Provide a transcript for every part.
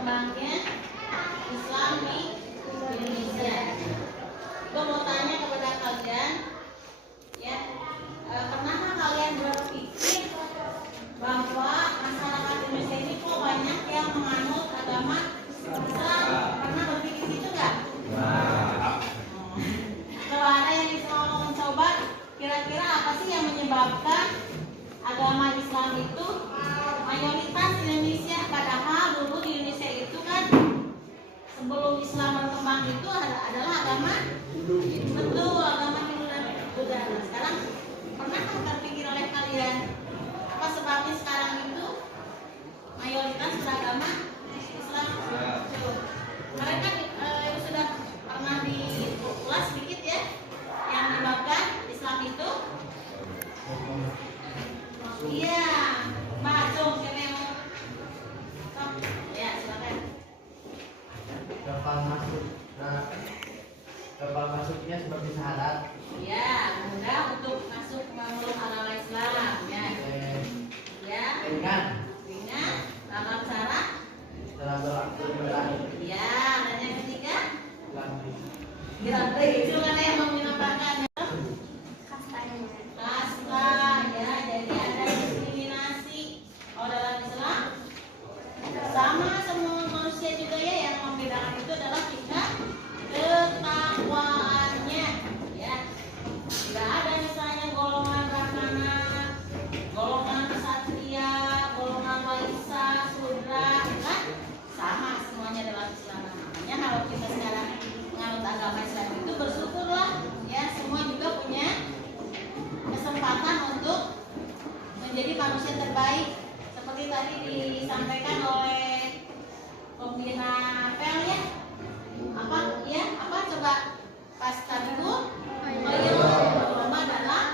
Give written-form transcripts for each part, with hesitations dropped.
berkembangnya Islam di Indonesia. Gue mau tanya kepada kalian, ya, pernahkah kalian berpikir bahwa masyarakat Indonesia ini kok banyak yang menganut agama Islam? Pernah berpikir gitu nggak? Kalau ada yang bisa mencoba, kira-kira apa sih yang menyebabkan agama Islam itu mayoritas di Indonesia? Padahal dulu di Indonesia itu kan sebelum Islam berkembang itu adalah agama betul, agama Hindu dan Buddha. Nah, sekarang pernahkah terpikir oleh kalian apa sebabnya sekarang itu mayoritas beragama Islam? Kalian kan sudah pernah di kelas sedikit ya, yang menyebabkan Islam itu? Iya, Mbak Acung, siapa yang mau? Ya, silakan. Gampang masuknya seperti syahadat. Ya, mudah untuk masuk memeluk agama Islam. Ya, ya. Ringan. Ringan. Dalam syarat. Dalam Ya, dan yang ketiga. lantai. Lantai itu kan yang menambahkan. Kasta, ya. Jadi ada diskriminasi. Oh, dalam Islam sama semua manusia juga ya, yang membedakan itu adalah tingkat ketakwaannya, ya. Tidak ada misalnya golongan brahmana, golongan ksatria, golongan waisa, sudra, kan? Sama semuanya dalam Islam. Makanya kalau kita sekarang menganut agama Islam itu bersyukurlah, ya, semua juga punya kesempatan untuk menjadi manusia terbaik seperti tadi disampaikan oleh pembina PEL ya. Apa coba pas dulu lomba dalam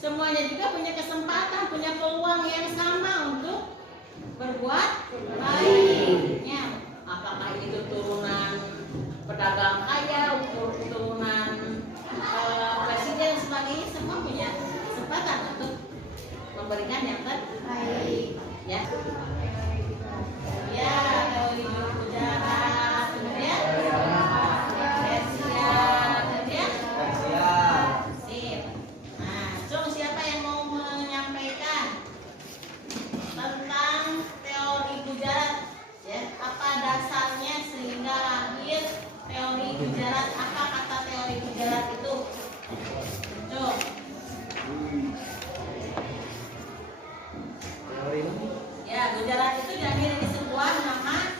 semuanya juga punya kesempatan, punya peluang yang sama untuk berbuat baiknya. Apakah itu turunan pedagang kaya, turunan presiden, sebagainya, semua punya kesempatan untuk memberikan yang terbaik, ya. Ya, teori Gujarat, kemudian Persia, kemudian sip. Nah, Cung, siapa yang mau menyampaikan tentang teori Gujarat? Ya, apa dasarnya sehingga lahir teori Gujarat? Apa kata teori Gujarat itu? Cung. Ya, Gujarat itu diambil dari sebuah nama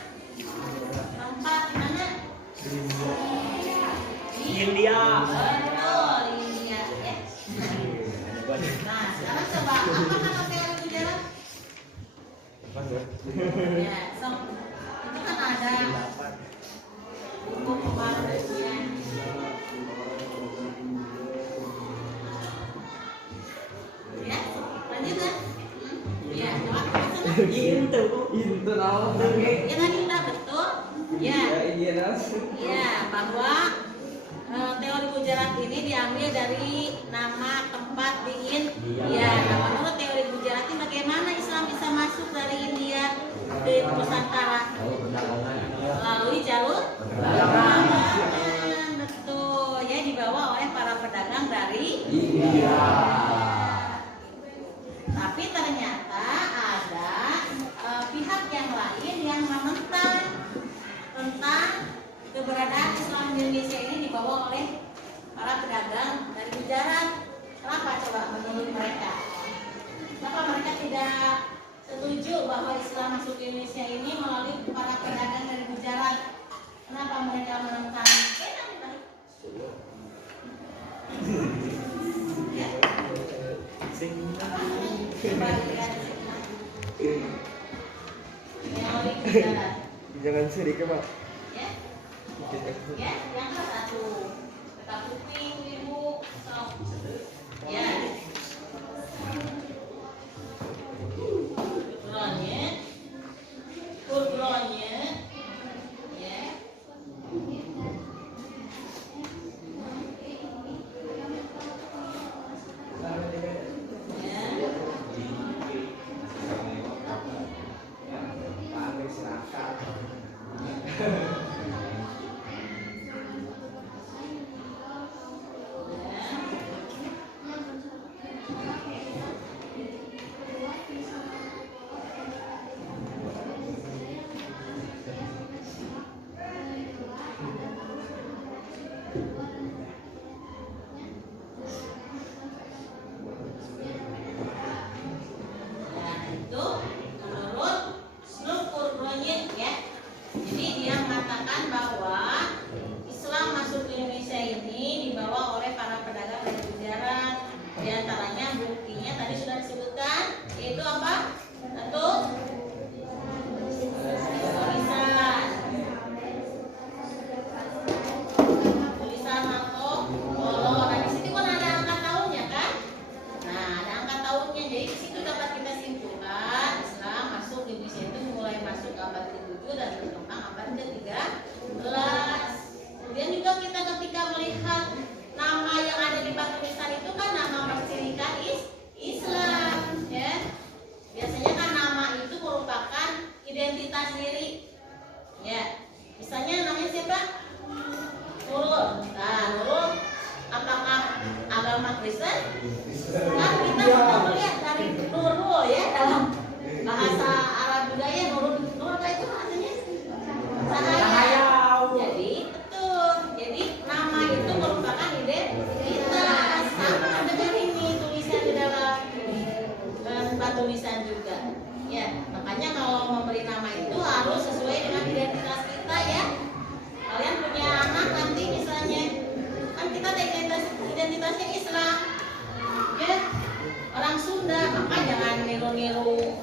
tempat di mana? India. Betul, India, ya. Nah, sekarang coba apa kata teori Gujarat? Ya, itu kan ada buku pembarunya. Ya, lanjut ya. Ya, Itu naon teh? ya tadi udah betul. Ya. Ya, bahwa teori Gujarat ini diambil dari nama tempat di India. Nah, menurut teori Gujarat ini bagaimana Islam bisa masuk dari India ke Nusantara? Melalui jalur perdagangan. Betul, ya, dibawa oleh para pedagang dari India. Tapi ternyata ada pihak yang lain yang menentang tentang keberadaan Islam di Indonesia ini dibawa oleh para pedagang dari Gujarat. Kenapa coba menurut mereka? Kenapa mereka tidak setuju bahwa Islam masuk ke Indonesia ini melalui para pedagang dari Gujarat? Kenapa mereka menentang? Ya. Coba lihat teori Gujarat. Jangan sedih ke Pak. Ya. Ya, yang satu peta kuping ibu, sok. Ya. Kudronya, ya. Ya. dan berkembang abad ke-13. Kemudian juga kita ketika melihat nama yang ada di batu nisan itu kan nama bersirikan Islam, ya. Biasanya kan nama itu merupakan identitas diri, ya. Misalnya namanya siapa? Nurul. Nah, Nurul apakah agama Kristen? Kan kita sudah melihat dari Nurul, ya, dalam bahasa Arab juga ya, Nurul itu artinya cahaya. Jadi betul. Jadi nama itu merupakan identitas, sama dengan ini tulisan di dalam batu nisan juga. Ya, makanya kalau memberi nama itu harus sesuai dengan identitas kita, ya. Kalian punya anak nanti misalnya, kan kita ada identitasnya Islam, ya, orang Sunda, maka jangan niru-niru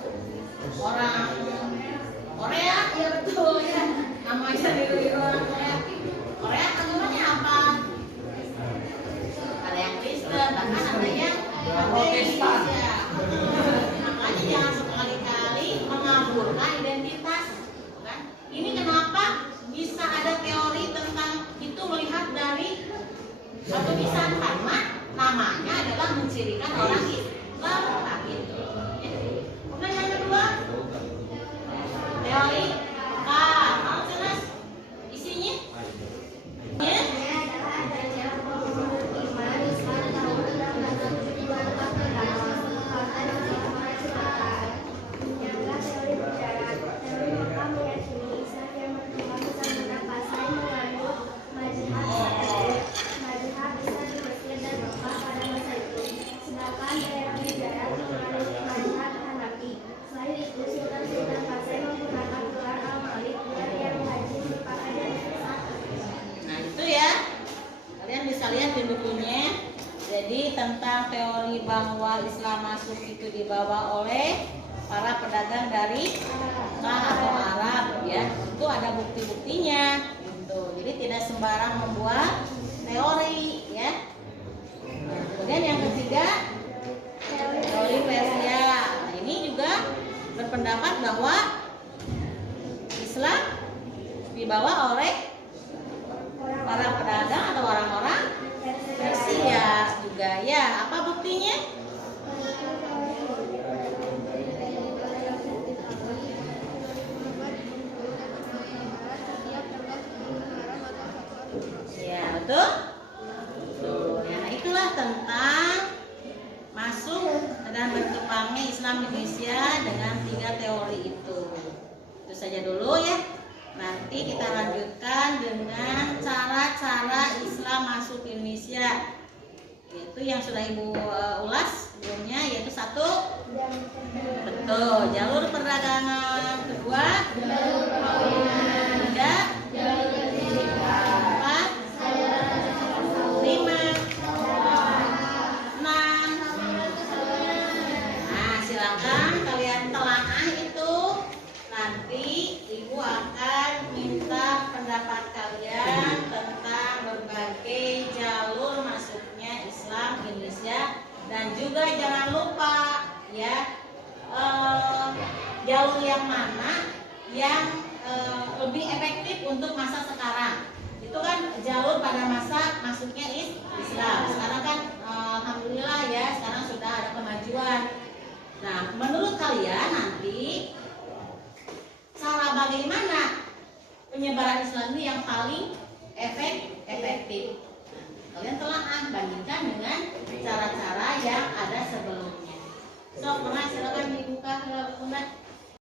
orang Korea, ya betul, ya. Namanya niru-niru orang Korea. Korea agamanya apa? Ada yang Kristen, bahkan ada yang Protestan. Ya. Makanya jangan sekali-kali mengaburkan identitas, kan? Ini kenapa bisa ada teori tentang itu melihat dari batu nisan, karena namanya adalah mencirikan orang Islam, gitu. Kemudian yang kedua, teori mau jelas isinya? Ya. Tentang teori bahwa Islam masuk itu dibawa oleh para pedagang dari Mekah atau Arab, ya, itu ada bukti-buktinya gitu. Jadi tidak sembarang membuat teori, ya. Kemudian yang ketiga, teori Persia. Nah, ini juga berpendapat bahwa Islam dibawa oleh para pedagang atau orang-orang Persia juga, ya. Apa buktinya? Ya, betul. Ya, itulah tentang masuk dan berkembangnya Islam Indonesia dengan 3 teori itu. Itu saja dulu, ya. Nanti kita lanjutkan dengan cara-cara Islam masuk Indonesia. Itu yang sudah Ibu ulas sebelumnya, yaitu 1, betul, jalur perdagangan. 2, jalur perkawinan. 3, jalur pendidikan. 4, 5, 6. Nah, silakan kalian telaah itu. Nanti Ibu akan minta pendapat kalian tentang berbagai jalur masuknya Islam Indonesia, dan juga jangan lupa, ya, jalur yang mana yang lebih efektif untuk masa sekarang. Itu kan jalur pada masa masuknya Islam. Sekarang kan alhamdulillah, ya, sekarang sudah ada kemajuan. Nah, menurut kalian nanti cara bagaimana penyebaran Islam ini yang paling efektif? Kalian telah bandingkan dengan cara-cara yang ada sebelumnya.